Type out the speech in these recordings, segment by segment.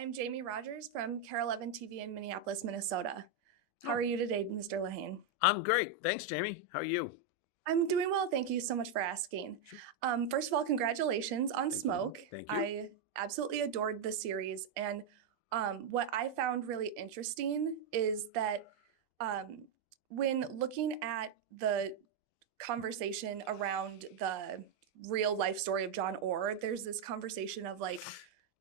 I'm Jamie Rogers from Care 11 TV in Minneapolis, Minnesota. How Oh, are you today, Mr. Lehane? I'm great. Thanks, Jamie. How are you? I'm doing well, thank you so much for asking. Sure. First of all, congratulations on Thank you. Smoke. Thank you. I absolutely adored the series, and what I found really interesting is that um, when looking at the conversation around the real life story of John Orr, there's this conversation of like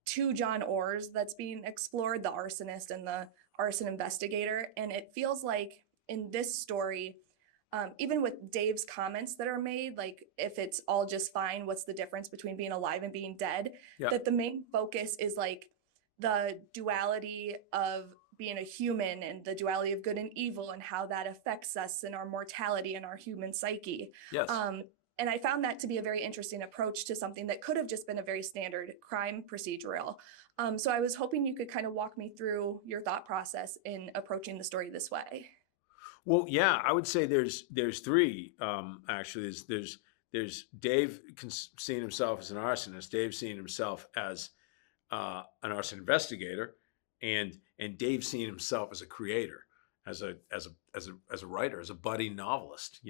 two John Orrs that's being explored, the arsonist and the arson investigator. And it feels like in this story, even with Dave's comments that are made, like if it's all just fine, what's the difference between being alive and being dead? Yeah. That the main focus is like the duality of being a human and the duality of good and evil and how that affects us and our mortality and our human psyche. Yes. Um, and I found that to be a very interesting approach to something that could have just been a very standard crime procedural. So I was hoping you could kind of walk me through your thought process in approaching the story this way. Well, yeah, I would say there's three actually. There's Dave seeing himself as an arsonist, Dave seeing himself as an arson investigator, and Dave seeing himself as a creator, as a writer, as a budding novelist.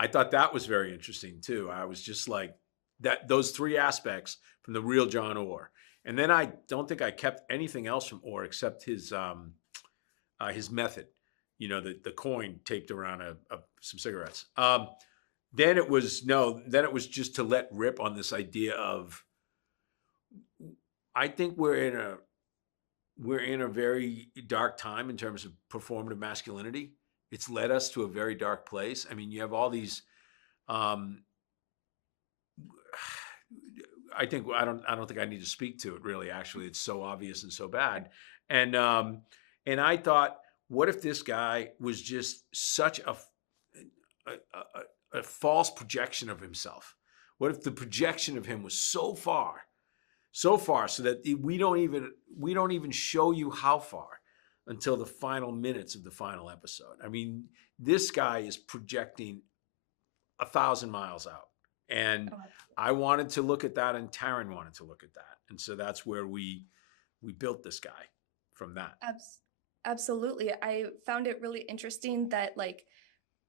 I thought that was very interesting too. I was just like that those three aspects from the real John Orr, and then I don't think I kept anything else from Orr except his method. The coin taped around some cigarettes. Then it was no. Then it was just to let rip on this idea of. I think we're in a very dark time in terms of performative masculinity. It's led us to a very dark place. I mean, you have all these. Um, I don't think I need to speak to it really. Actually, it's so obvious and so bad. And I thought, what if this guy was just such a false projection of himself? What if the projection of him was so far, so that we don't even show you how far until the final minutes of the final episode. I mean, this guy is projecting 1,000 miles out, and Oh, I wanted to look at that, and Taryn wanted to look at that, and so that's where we built this guy from that. absolutely. I found it really interesting that, like,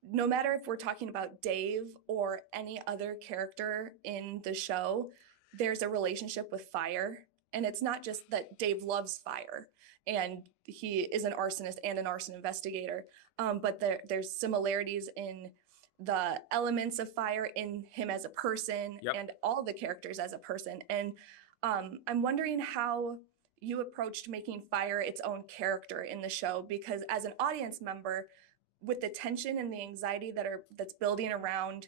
no matter if we're talking about Dave or any other character in the show, there's a relationship with fire. And it's not just that Dave loves fire and he is an arsonist and an arson investigator, but there's similarities in the elements of fire in him as a person Yep. and all the characters as a person. And I'm wondering how you approached making fire its own character in the show, because as an audience member, with the tension and the anxiety that's building around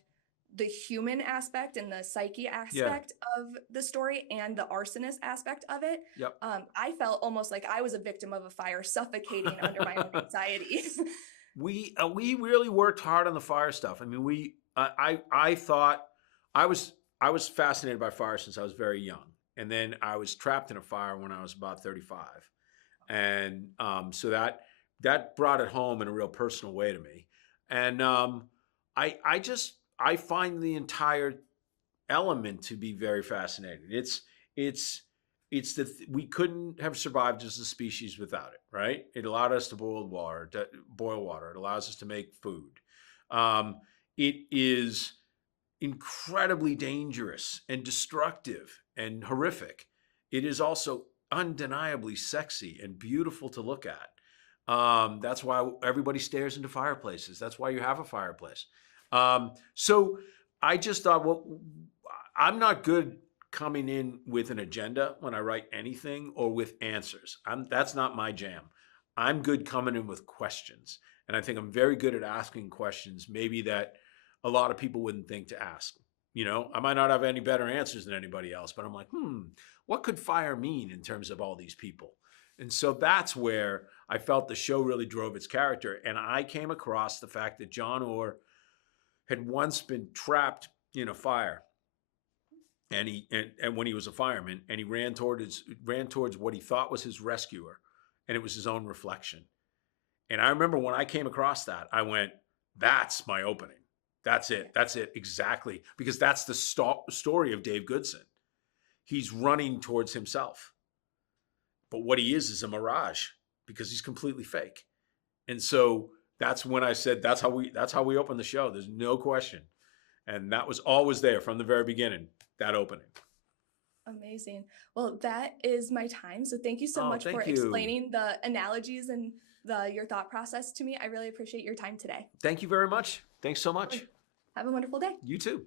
the human aspect and the psyche Yeah. aspect of the story and the arsonist aspect of it, Yep. I felt almost like I was a victim of a fire suffocating under my own anxiety. We really worked hard on the fire stuff. I mean, I thought I was fascinated by fire since I was very young, and then I was trapped in a fire when I was about 35, and so that brought it home in a real personal way to me. And I find the entire element to be very fascinating. We couldn't have survived as a species without it, right? It allowed us to boil water. It allows us to make food. It is incredibly dangerous and destructive and horrific. It is also undeniably sexy and beautiful to look at. That's why everybody stares into fireplaces. That's why you have a fireplace. So I just thought, well, I'm not good coming in with an agenda when I write anything or with answers. That's not my jam. I'm good coming in with questions. And I think I'm very good at asking questions, maybe that a lot of people wouldn't think to ask. I might not have any better answers than anybody else, but I'm like, what could fire mean in terms of all these people? And so that's where I felt the show really drove its character. And I came across the fact that John Orr had once been trapped in a fire, and when he was a fireman, and he ran towards what he thought was his rescuer, and it was his own reflection. And I remember when I came across that, I went, "That's my opening. That's it. That's it exactly." Because that's the story of Dave Goodson. He's running towards himself. But what he is a mirage because he's completely fake. And so that's when I said that's how we open the show. There's no question. And that was always there from the very beginning, that opening. Amazing. Well, that is my time. So thank you so Oh, much for thank you. explaining the analogies and your thought process to me. I really appreciate your time today. Thank you very much. Thanks so much. Have a wonderful day. You too.